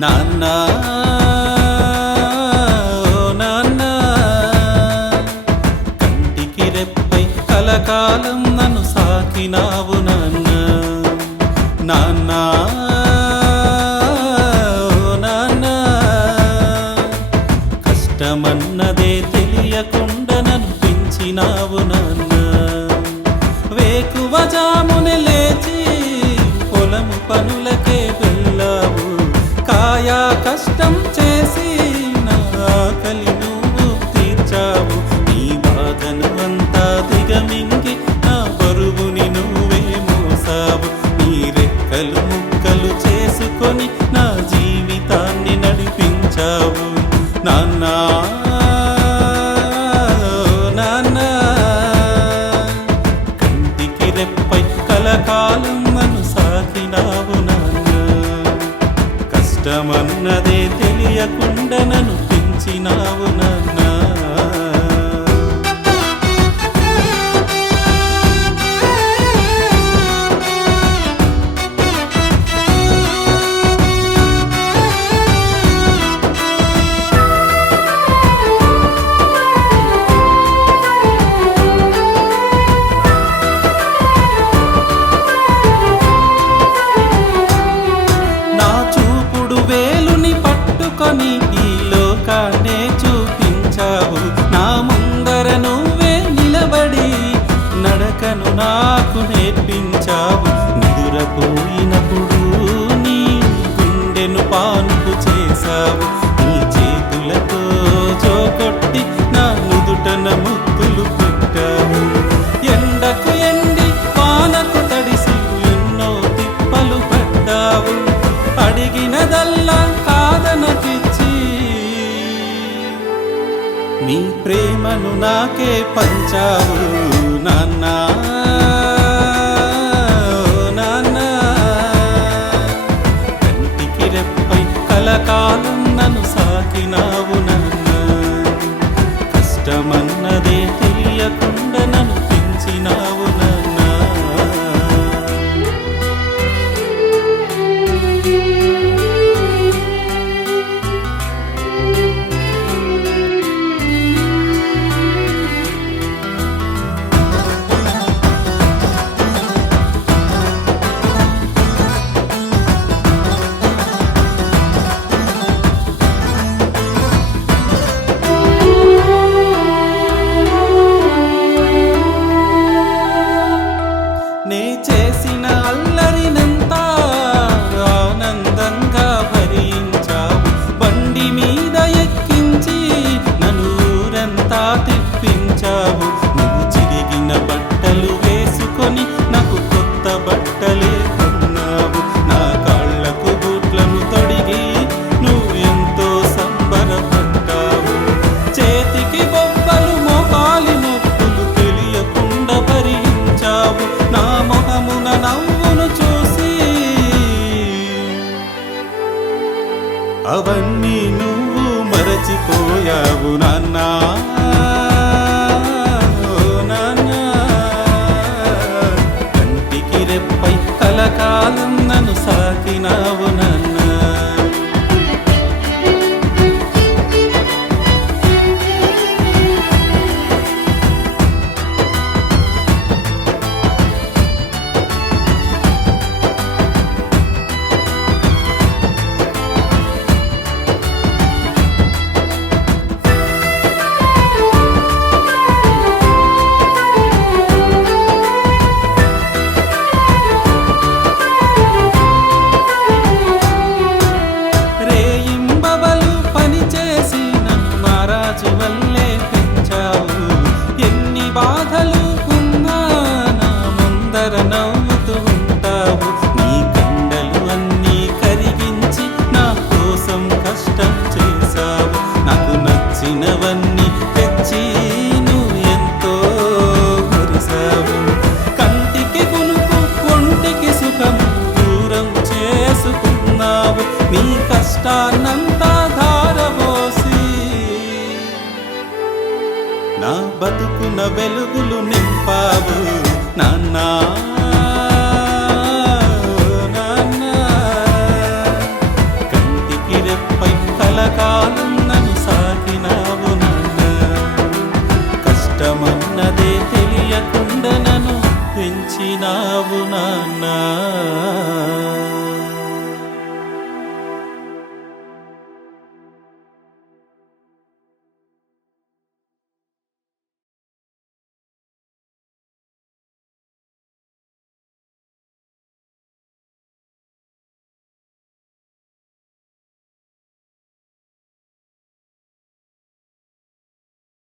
నాన్నా నాన్నా కంటికి రెప్పై కలకాలం నన్ను సాకినావు నాన్నా నాన్నా నాన్నా కష్టమన్నదే తెలియకుండా నన్ను పెంచినావు నాన్నా వేకువ జామునే లేచి పొలము పనులకే వెళ్ళావు కాయా కష్టం చేసి నా ఆకలి నువ్వు తీర్చావు నీ బాధను అంతా దిగమింగి నా బరువుని నువ్వే మోసావు నీ రెక్కలు ముక్కలు చేసుకొని నా జీవితాన్ని నడిపించావు నాన్నా నాన్నా కంటికి రెప్పై కలకాలం నన్ను సాకినావు కష్టమన్నదే తెలియకుండా నన్ను పెంచినావు నాన్నా ఈ లోకాన్నే చూపించావు నా ముందర నువ్వే నిలబడి నడకను నాకు నేర్పించావు నిదురపోయినప్పుడు నీ గుండెను పానుపు చేశావు నీ చేతులతో జోకొట్టి నా నుదుటన ముద్దులు పెట్టావు ఎండకు ఎండి వానకు తడిసి ఎన్నో తిప్పలు పడ్డావు అడిగినదల్లా కాదనకిచ్చి నీ ప్రేమను నాకే పంచావు నాన్నా నాన్నా కంటికి రెప్పై కలకాలం నన్ను సాకినావు నాన్నా కష్టమన్నదే తెలియకుండా నన్ను పెంచినావు నాన్నా నే చేసిన అల్లరినంతా ఆనందంగా భరించావు బండి మీద ఎక్కించి నన్ను ఊరంతా తిప్పించావు నువ్వు చిరిగిన బట్టలు వేసుకొని నాకు కొత్త బట్టలే కొన్నావు నా కాళ్లకు బూట్లను తొడిగి నువ్వు ఎంతో సంబరపడ్డావు చేతికి బొబ్బలు మోకాలి నొప్పులు తెలియకుండా భరించావు నా మొహమున నవ్వును చూసి అవన్నీ నువ్వు మరచిపోయావు నాన్నా నాన్నా కంటికి రెప్పై కలకాలం నన్ను సాకినావు నాన్నా బతుకున వెలుగులు నింపావు నాన్నా. నాన్నా, కంటికి రెప్పై కలకాలం నన్ను సాకినావు నాన్నా. కష్టమన్నదే తెలియకుండా నన్ను పెంచినావు నాన్నా.